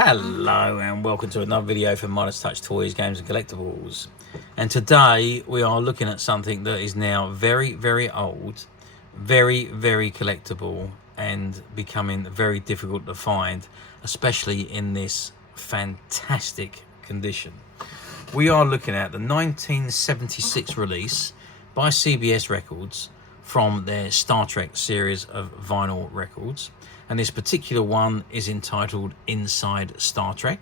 Hello and welcome to another video from Midas Touch Toys, Games and Collectibles. And today we are looking at something that is now very, very old, very, very collectible and becoming very difficult to find, especially in this fantastic condition. We are looking at the 1976 release by CBS Records from their Star Trek series of vinyl records. And this particular one is entitled Inside Star Trek.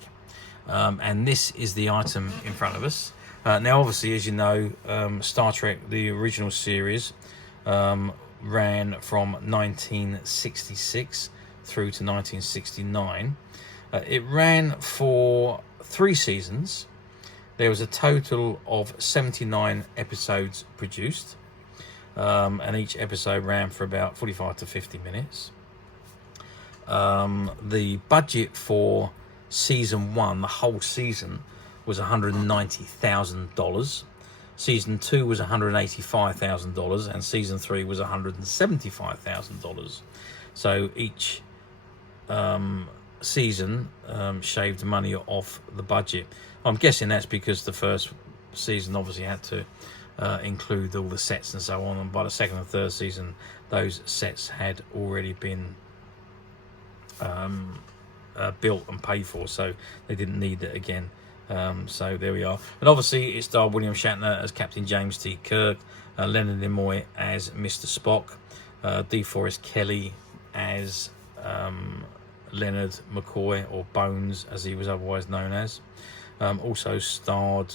And this is the item in front of us. Now, obviously, as you know, Star Trek, the original series, ran from 1966 through to 1969. It ran for 3 seasons. There was a total of 79 episodes produced. And each episode ran for about 45 to 50 minutes. The budget for season 1, the whole season, was $190,000. Season 2 was $185,000, and season 3 was $175,000. So each season shaved money off the budget. I'm guessing that's because the first season obviously had to include all the sets and so on, and by the second and third season those sets had already been built and paid for, so they didn't need it again. So there we are. And obviously it starred William Shatner as Captain James T. Kirk, Leonard Nimoy as Mr. Spock, DeForest Kelley as Leonard McCoy, or Bones as he was otherwise known as. Also starred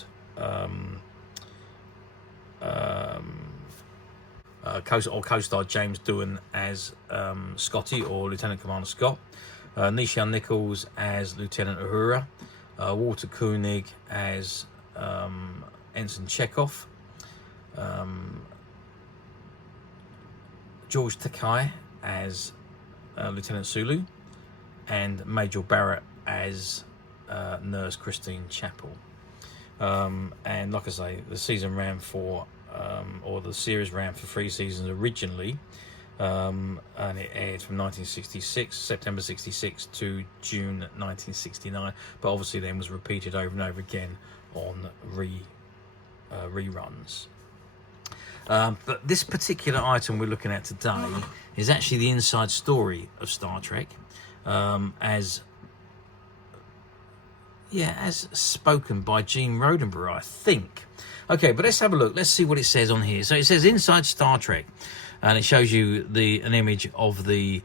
co-starred James Doohan as Scotty, or Lieutenant Commander Scott, Nichelle Nichols as Lieutenant Uhura, Walter Koenig as Ensign Chekhov, George Takei as Lieutenant Sulu, and Major Barrett as Nurse Christine Chapel. And like I say, the season ran for the series ran for 3 seasons originally, and it aired from September 66 to June 1969, but obviously then was repeated over and over again on reruns. But this particular item we're looking at today is actually the inside story of Star Trek, as spoken by Gene Roddenberry, I think. Okay, but let's have a look. Let's see what it says on here. So it says Inside Star Trek, and it shows you an image of the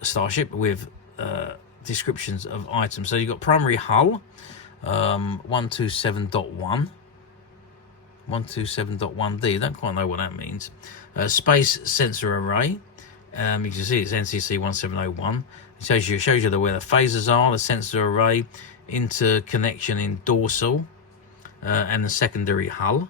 starship with descriptions of items. So you've got primary hull, 127.1. 127.1D, don't quite know what that means. Space sensor array. You can see it's NCC 1701. It shows you where the phasers are, the sensor array, interconnection in dorsal, and the secondary hull.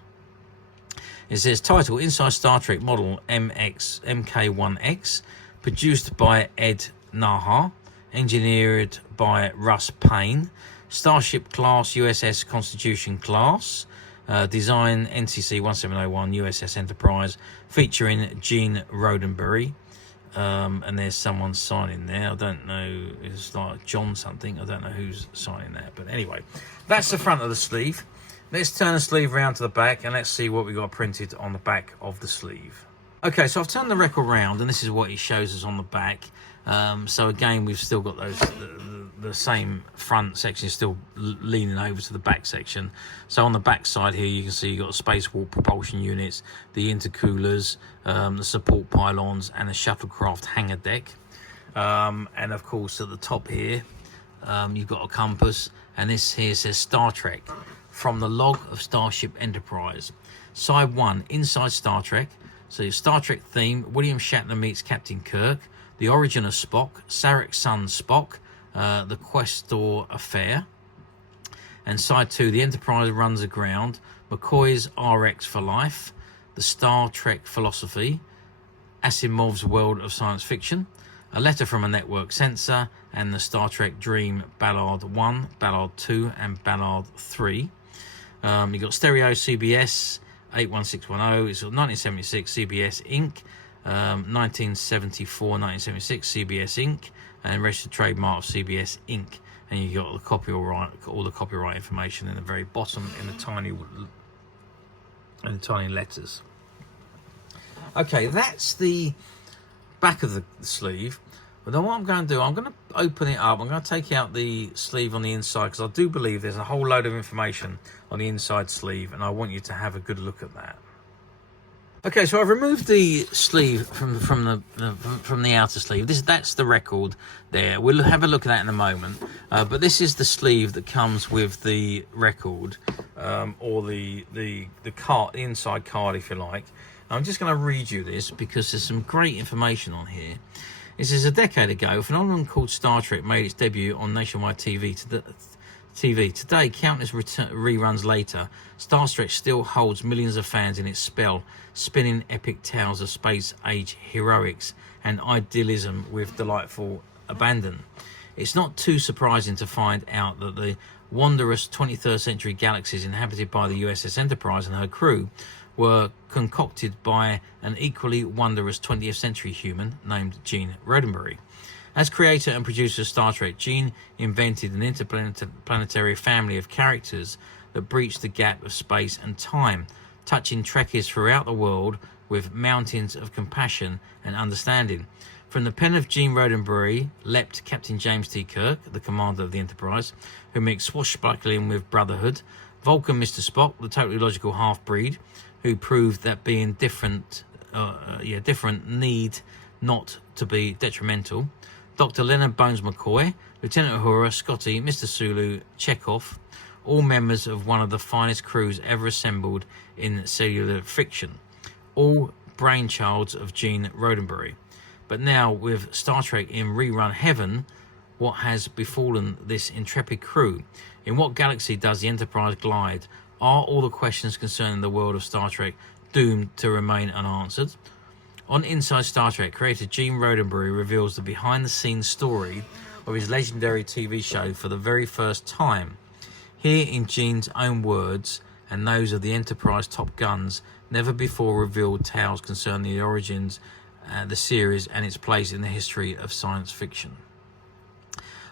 It says title Inside Star Trek model MK1X, produced by Ed Naha, engineered by Russ Payne, Starship class USS Constitution class, design NCC 1701 USS Enterprise, featuring Gene Roddenberry. And there's someone signing there. I don't know, it's like John something. I don't know who's signing that, but anyway, that's the front of the sleeve. Let's turn the sleeve around to the back and let's see what we got printed on the back of the sleeve. Okay, so I've turned the record round and this is what it shows us on the back. So again, we've still got the same front section still leaning over to the back section. So on the back side here, you can see you've got the space warp propulsion units, the intercoolers, the support pylons, and the shuttlecraft hangar deck. And of course, at the top here, you've got a compass, and this here says Star Trek, from the log of Starship Enterprise. Side 1, Inside Star Trek. So your Star Trek theme, William Shatner Meets Captain Kirk, The Origin of Spock, Sarek's son Spock, the Questor affair. And side 2, The Enterprise Runs Aground, McCoy's RX for Life, The Star Trek Philosophy, Asimov's World of Science Fiction, A Letter from a Network Censor, and the Star Trek Dream Ballad 1, Ballad 2, and Ballad 3. You've got stereo CBS 81610, it's 1976 CBS Inc., 1974-1976 CBS Inc., and registered trademark of CBS Inc. And you got all the copyright information in the very bottom in the tiny letters. Okay, that's the back of the sleeve. But then what I'm going to do, I'm going to open it up. I'm going to take out the sleeve on the inside, because I do believe there's a whole load of information on the inside sleeve, and I want you to have a good look at that. Okay, so I've removed the sleeve from the outer sleeve. That's the record there. We'll have a look at that in a moment. But this is the sleeve that comes with the record, or the inside card, if you like. I'm just going to read you this because there's some great information on here. This is a decade ago. A phenomenon called Star Trek made its debut on nationwide TV. Today, countless reruns later, Star Trek still holds millions of fans in its spell, spinning epic tales of space-age heroics and idealism with delightful abandon. It's not too surprising to find out that the wondrous 23rd century galaxies inhabited by the USS Enterprise and her crew were concocted by an equally wondrous 20th century human named Gene Roddenberry. As creator and producer of Star Trek, Gene invented an interplanetary family of characters that breached the gap of space and time, touching Trekkies throughout the world with mountains of compassion and understanding. From the pen of Gene Roddenberry leapt Captain James T. Kirk, the commander of the Enterprise, who mixed swashbuckling with brotherhood, Vulcan Mr. Spock, the totally logical half-breed, who proved that being different need not to be detrimental, Dr. Leonard Bones McCoy, Lieutenant Uhura, Scotty, Mr. Sulu, Chekhov, all members of one of the finest crews ever assembled in cellular fiction, all brainchilds of Gene Roddenberry. But now, with Star Trek in rerun heaven, what has befallen this intrepid crew? In what galaxy does the Enterprise glide? Are all the questions concerning the world of Star Trek doomed to remain unanswered? On Inside Star Trek, creator Gene Roddenberry reveals the behind-the-scenes story of his legendary TV show for the very first time. Here, in Gene's own words and those of the Enterprise top guns, never before revealed tales concerning the origins, the series, and its place in the history of science fiction.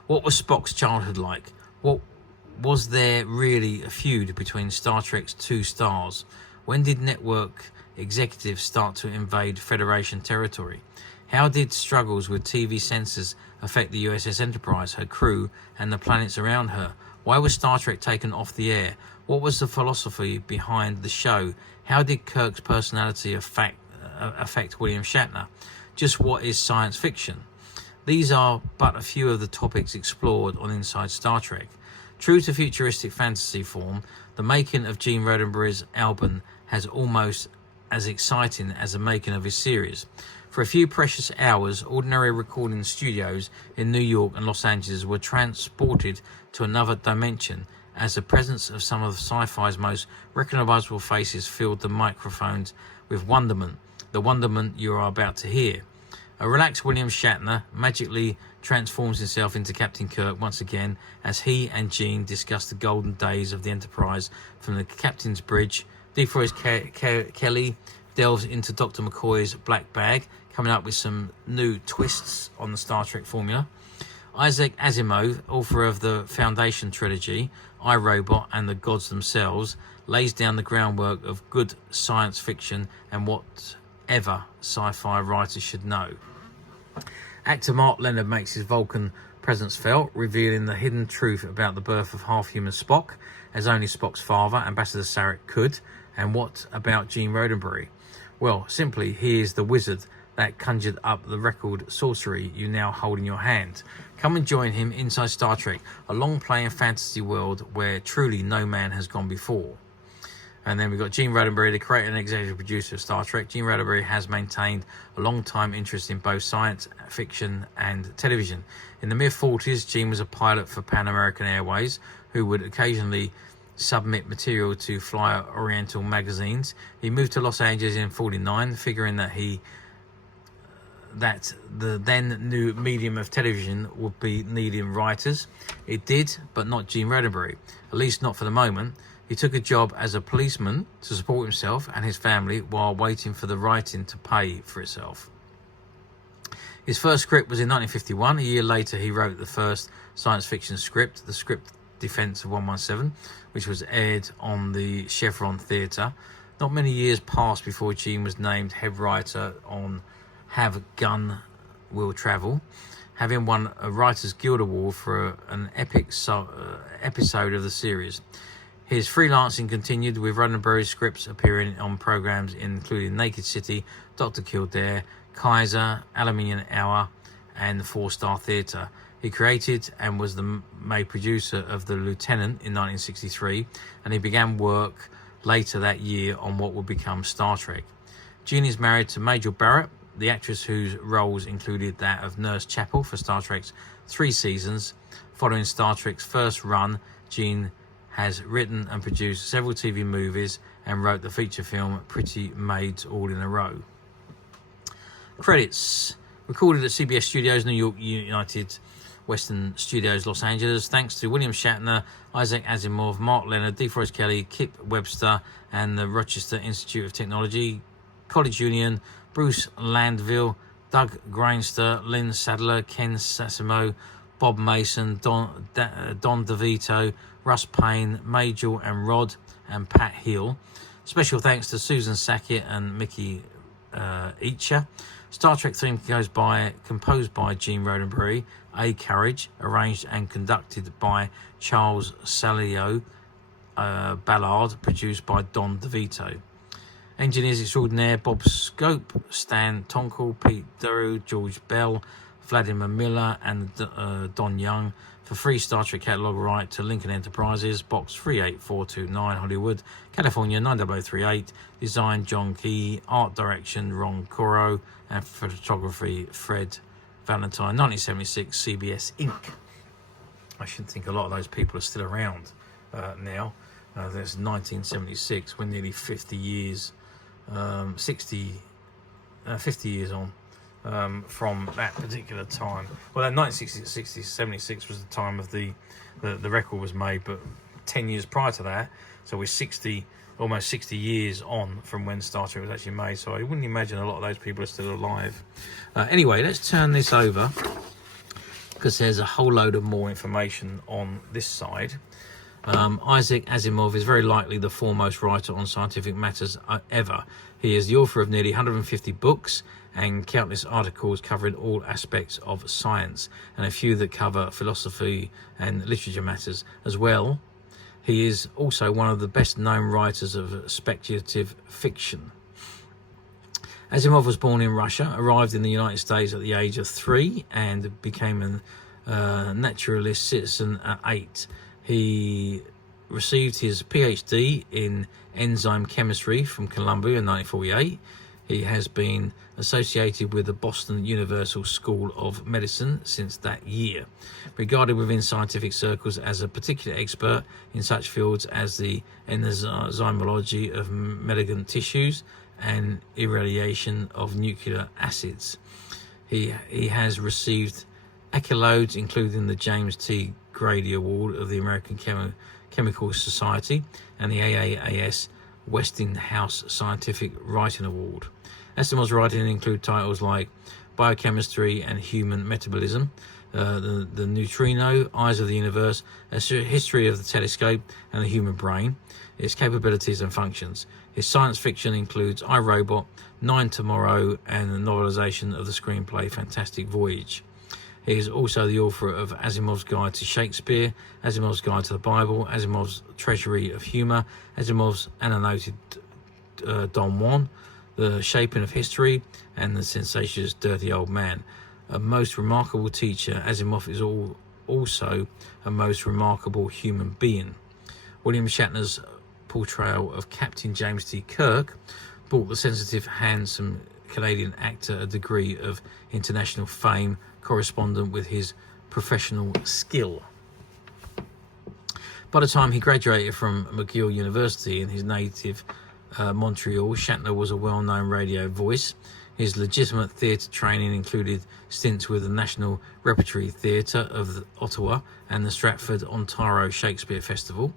What was Spock's childhood like? What was there really a feud between Star Trek's two stars? When did network executives start to invade Federation territory? How did struggles with TV censors affect the USS Enterprise, her crew, and the planets around her? Why was Star Trek taken off the air? What was the philosophy behind the show? How did Kirk's personality affect William Shatner? Just what is science fiction? These are but a few of the topics explored on Inside Star Trek. True to futuristic fantasy form, the making of Gene Roddenberry's album has almost as exciting as the making of his series. For a few precious hours, ordinary recording studios in New York and Los Angeles were transported to another dimension as the presence of some of sci-fi's most recognizable faces filled the microphones with wonderment, the wonderment you are about to hear. A relaxed William Shatner magically transforms himself into Captain Kirk once again as he and Gene discuss the golden days of the Enterprise from the Captain's Bridge. DeForest Kelly delves into Dr. McCoy's black bag, coming up with some new twists on the Star Trek formula. Isaac Asimov, author of the Foundation trilogy, I, Robot and the Gods Themselves, lays down the groundwork of good science fiction and whatever sci-fi writers should know. Actor Mark Lenard makes his Vulcan presence felt, revealing the hidden truth about the birth of half-human Spock, as only Spock's father, Ambassador Sarek, could. And what about Gene Roddenberry? Well, simply, he is the wizard that conjured up the record sorcery you now hold in your hand. Come and join him inside Star Trek, a long-playing fantasy world where truly no man has gone before. And then we've got Gene Roddenberry, the creator and executive producer of Star Trek. Gene Roddenberry has maintained a long-time interest in both science fiction and television. In the mid-40s, Gene was a pilot for Pan American Airways, who would occasionally submit material to Flyer Oriental magazines. He moved to Los Angeles in 1949, figuring that the then new medium of television would be needing writers. It did, but not Gene Roddenberry, at least not for the moment. He took a job as a policeman to support himself and his family while waiting for the writing to pay for itself. His first script was in 1951. A year later, he wrote the first science fiction script, the script Defense of 117, which was aired on the Chevron Theatre. Not many years passed before Gene was named head writer on Have Gun Will Travel, having won a Writers Guild Award for an epic episode of the series. His freelancing continued, with Roddenberry's scripts appearing on programs including Naked City, Dr. Kildare, Kaiser, Aluminium Hour, and the Four Star Theatre. He created and was the made producer of The Lieutenant in 1963, and he began work later that year on what would become Star Trek. Gene is married to Majel Barrett, the actress whose roles included that of Nurse Chapel for Star Trek's 3 seasons. Following Star Trek's first run, Gene has written and produced several TV movies and wrote the feature film Pretty Maids All in a Row. Credits. Recorded at CBS Studios, New York, United Western Studios, Los Angeles. Thanks to William Shatner, Isaac Asimov, Mark Leonard, DeForest Kelley, Kip Webster, and the Rochester Institute of Technology, College Union, Bruce Landville, Doug Grainster, Lynn Sadler, Ken Sassimo, Bob Mason, Don DeVito, Russ Payne, Majel and Rod, and Pat Hill. Special thanks to Susan Sackett and Mickey Eacher. Star Trek theme composed by Gene Roddenberry. A Courage, arranged and conducted by Charles Salio. Ballard, produced by Don DeVito. Engineers extraordinaire: Bob Scope, Stan Tonkel, Pete Durow, George Bell, Vladimir Miller, and Don Young. For free Star Trek catalogue, right to Lincoln Enterprises, Box 38429, Hollywood, California 90038. Design John Key, art direction Ron Coro, and photography Fred Valentine. 1976, CBS Inc. I should think a lot of those people are still around now. That's 1976. We're nearly 50 years, 50 years on. From that particular time. Well, that 1976 was the time of the record was made, but 10 years prior to that, so we're almost 60 years on from when Star Trek was actually made, so I wouldn't imagine a lot of those people are still alive. Anyway, let's turn this over, because there's a whole load of more information on this side. Isaac Asimov is very likely the foremost writer on scientific matters ever. He is the author of nearly 150 books and countless articles covering all aspects of science, and a few that cover philosophy and literature matters as well. He is also one of the best known writers of speculative fiction. Asimov was born in Russia, arrived in the United States at the age of 3, and became a naturalist citizen at 8. He received his PhD in enzyme chemistry from Columbia in 1948. He has been associated with the Boston Universal School of Medicine since that year. Regarded within scientific circles as a particular expert in such fields as the enzymology of malignant tissues and irradiation of nucleic acids. He has received accolades including the James T. Grady Award of the American Chemical Society and the AAAS Westinghouse Scientific Writing Award. Asimov's writing include titles like Biochemistry and Human Metabolism, the Neutrino, Eyes of the Universe, A History of the Telescope and the Human Brain, its capabilities and functions. His science fiction includes I, Robot, Nine Tomorrow, and the novelization of the screenplay Fantastic Voyage. He is also the author of Asimov's Guide to Shakespeare, Asimov's Guide to the Bible, Asimov's Treasury of Humour, Asimov's Annotated Don Juan, The Shaping of History, and The Sensation's Dirty Old Man. A most remarkable teacher, Asimov is also a most remarkable human being. William Shatner's portrayal of Captain James T. Kirk brought the sensitive, handsome Canadian actor a degree of international fame correspondent with his professional skill. By the time he graduated from McGill University in his native Montreal, Shatner was a well-known radio voice. His legitimate theatre training included stints with the National Repertory Theatre of Ottawa and the Stratford, Ontario Shakespeare Festival.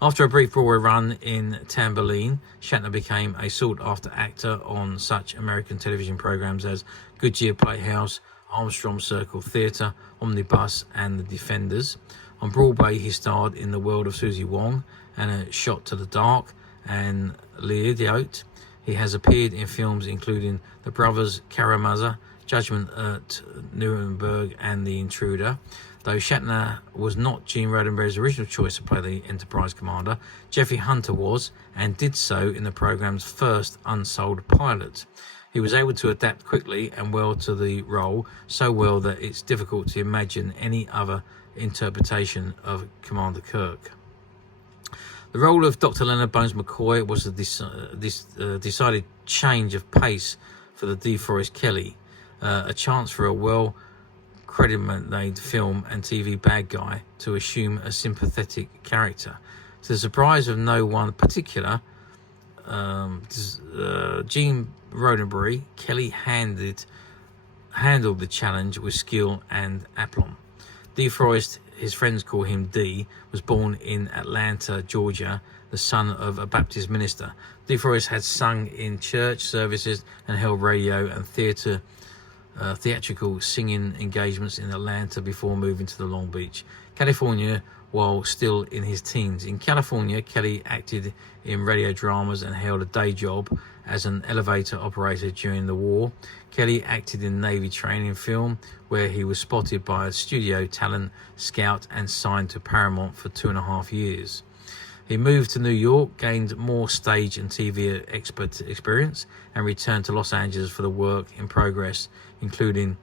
After a brief Broadway run in Tamburlaine, Shatner became a sought-after actor on such American television programs as Goodyear Playhouse, Armstrong Circle Theatre, Omnibus, and The Defenders. On Broadway, he starred in The World of Susie Wong and A Shot to the Dark and L'Idiot. He has appeared in films including The Brothers Karamazov, Judgment at Nuremberg, and The Intruder. Though Shatner was not Gene Roddenberry's original choice to play the Enterprise commander, Jeffrey Hunter was, and did so in the program's first unsold pilot. He was able to adapt quickly and well to the role, so well that it's difficult to imagine any other interpretation of Commander Kirk. The role of Dr. Leonard Bones McCoy was a decided change of pace for the DeForest Kelley, a chance for a well-credited film and TV bad guy to assume a sympathetic character. To the surprise of no one particular, Gene Roddenberry, Kelley handled the challenge with skill and aplomb. DeForest, his friends call him D, was born in Atlanta, Georgia, the son of a Baptist minister. DeForest had sung in church services and held radio and theatrical singing engagements in Atlanta before moving to the Long Beach, California, while still in his teens. In California, Kelley acted in radio dramas and held a day job as an elevator operator during the war. Kelley acted in Navy training film, where he was spotted by a studio talent scout and signed to Paramount for 2.5 years. He moved to New York, gained more stage and TV experience, and returned to Los Angeles for the work in progress, including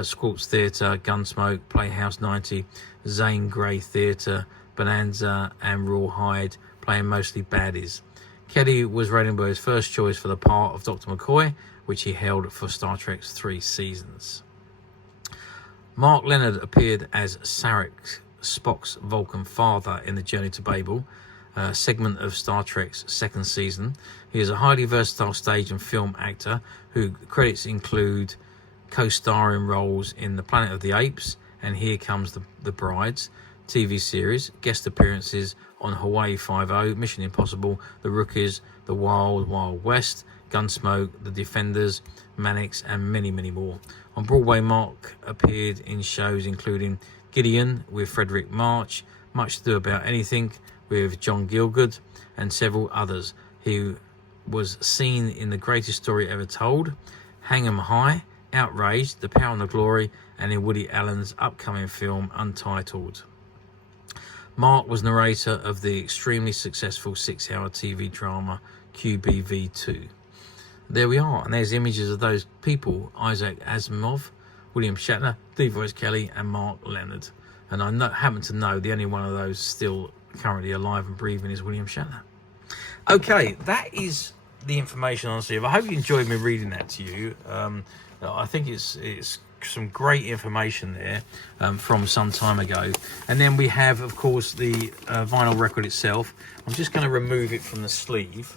Squawks Theatre, Gunsmoke, Playhouse 90, Zane Grey Theatre, Bonanza, and Rawhide, playing mostly baddies. Kelley was Roddenberry's first choice for the part of Dr. McCoy, which he held for Star Trek's 3 seasons. Mark Lenard appeared as Sarek, Spock's Vulcan father, in the Journey to Babel segment of Star Trek's 2nd season. He is a highly versatile stage and film actor whose credits include co-starring roles in The Planet of the Apes and Here Comes the Brides TV series, guest appearances on Hawaii Five-0, Mission Impossible, The Rookies, The Wild Wild West, Gunsmoke, The Defenders, Mannix, and many, many more. On Broadway, Mark appeared in shows including Gideon with Frederick March, Much Ado About Anything with John Gielgud, and several others. He was seen in The Greatest Story Ever Told, Hang 'em High, Outraged, The Power and the Glory, and in Woody Allen's upcoming film Untitled. Mark was narrator of the extremely successful 6-hour TV drama QBV2. There we are, and there's images of those people: Isaac Asimov, William Shatner, DeForest Kelley, and Mark Lenard. And I happen to know the only one of those still currently alive and breathing is William Shatner. Okay, that is the information on Steve. I hope you enjoyed me reading that to you. I think it's some great information there from some time ago. And then we have, of course, the vinyl record itself. I'm just going to remove it from the sleeve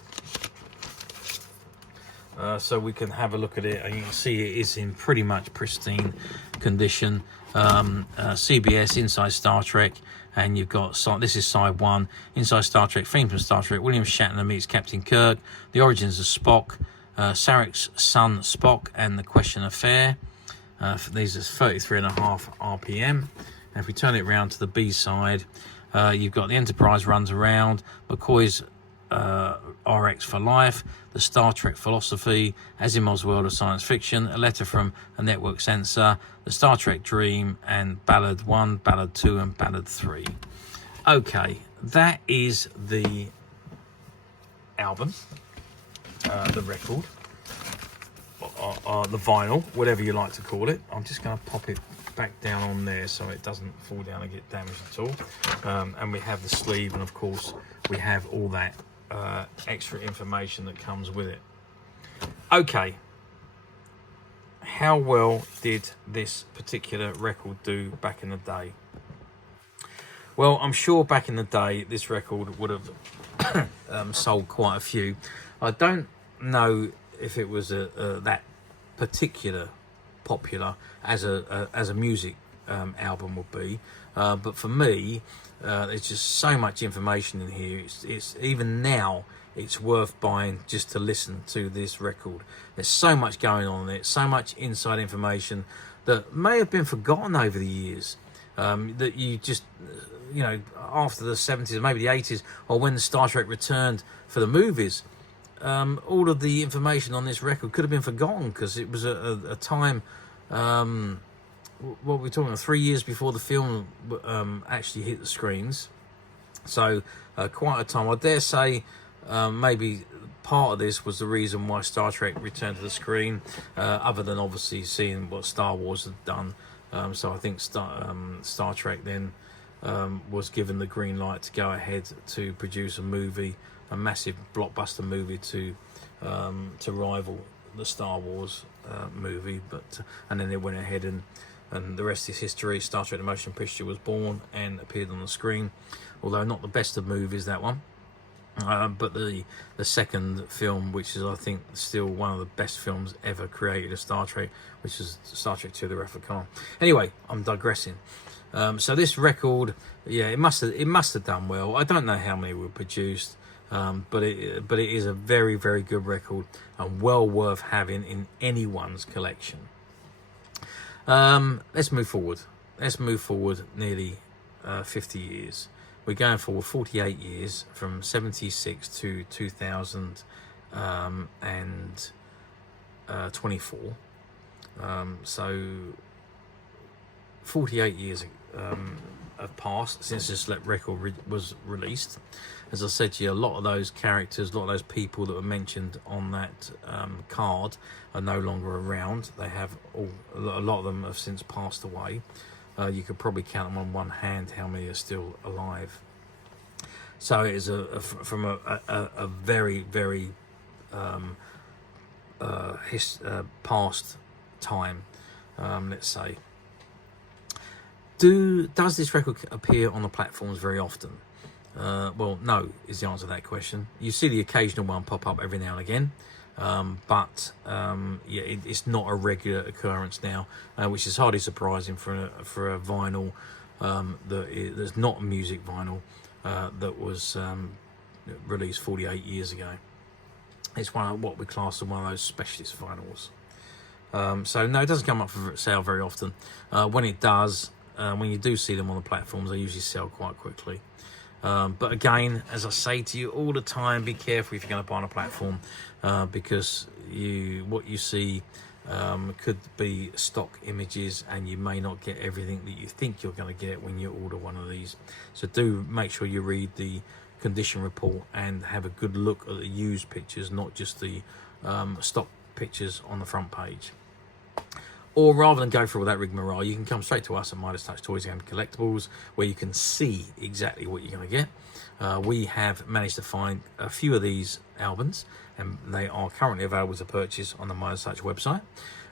so we can have a look at it, and you can see it is in pretty much pristine condition. CBS Inside Star Trek, and you've got, this is side 1, Inside Star Trek, theme from Star Trek, William Shatner Meets Captain Kirk, The Origins of Spock, Sarek's son Spock, and The Question Affair. These are 33.5 RPM. And if we turn it around to the B-side, you've got The Enterprise Runs Around, McCoy's RX for Life, The Star Trek Philosophy, Asimov's World of Science Fiction, A Letter from a Network Censor, The Star Trek Dream, and Ballad 1, Ballad 2, and Ballad 3. Okay, that is the album, the record, the vinyl, whatever you like to call it. I'm just going to pop it back down on there so it doesn't fall down and get damaged at all. And we have the sleeve, and of course we have all that extra information that comes with it. Okay, how well did this particular record do back in the day? Well, I'm sure back in the day this record would have sold quite a few. I don't know if it was that particular popular as a music album would be, but for me, there's just so much information in here. It's even now it's worth buying just to listen to this record. There's so much going on in it, so much inside information. that may have been forgotten over the years, that you just, you know, after the 70s or maybe the 80s, or when Star Trek returned for the movies, all of the information on this record could have been forgotten, because it was a time, what we're talking about, 3 years before the film actually hit the screens. So quite a time. I dare say maybe part of this was the reason why Star Trek returned to the screen, other than obviously seeing what Star Wars had done. So I think Star Trek then was given the green light to go ahead to produce a movie, a massive blockbuster movie to rival the Star Wars movie. And then they went ahead and the rest is history. Star Trek: The Motion Picture was born and appeared on the screen, although not the best of movies, that one. But the second film, which is I think still one of the best films ever created of Star Trek, which is Star Trek II: The Wrath of Khan. Anyway, I'm digressing. So this record, yeah, it must have done well. I don't know how many were produced, but it is a very, very good record and well worth having in anyone's collection. Let's move forward. Nearly 50 years. We're going forward 48 years, from 76 to 2024. So 48 years have passed since this record was released. As I said to you, a lot of those characters, a lot of those people that were mentioned on that card are no longer around. They have a lot of them have since passed away. You could probably count them on one hand how many are still alive. So it is from a very, very past time, let's say. Does this record appear on the platforms very often? Well, no is the answer to that question. You see the occasional one pop up every now and again, but yeah, it's not a regular occurrence now, which is hardly surprising for a vinyl that's not a music vinyl that was released 48 years ago. It's one of what we class as one of those specialist vinyls. So no, it doesn't come up for sale very often. When it does, when you do see them on the platforms, they usually sell quite quickly. But again, as I say to you all the time, be careful if you're going to buy on a platform, because what you see could be stock images, and you may not get everything that you think you're going to get when you order one of these. So do make sure you read the condition report and have a good look at the used pictures, not just the stock pictures on the front page. Or rather than go through all that rigmarole, you can come straight to us at Midas Touch Toys and Collectibles, where you can see exactly what you're going to get. We have managed to find a few of these albums, and they are currently available to purchase on the Midas Touch website,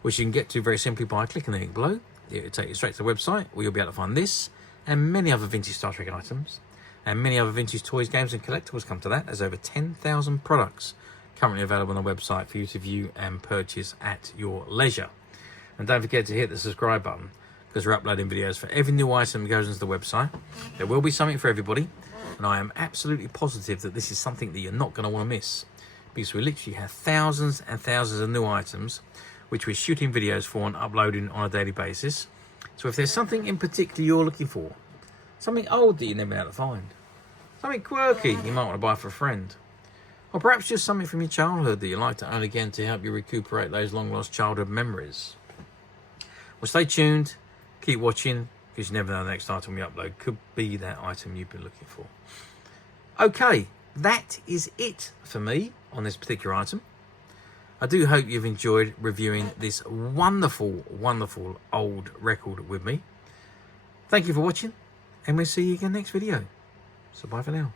which you can get to very simply by clicking the link below. It will take you straight to the website, where you'll be able to find this and many other vintage Star Trek items, and many other vintage toys, games and collectibles. Come to that. There's over 10,000 products currently available on the website for you to view and purchase at your leisure. And don't forget to hit the subscribe button, because we're uploading videos for every new item that goes into the website. There will be something for everybody, and I am absolutely positive that this is something that you're not going to want to miss, because we literally have thousands and thousands of new items which we're shooting videos for and uploading on a daily basis. So if there's something in particular you're looking for, something old that you never been able to find, something quirky you might want to buy for a friend, or perhaps just something from your childhood that you like to own again to help you recuperate those long lost childhood memories, well, stay tuned, keep watching, because you never know the next item we upload could be that item you've been looking for. Okay, that is it for me on this particular item. I do hope you've enjoyed reviewing this wonderful, wonderful old record with me. Thank you for watching, and we'll see you again next video. So bye for now.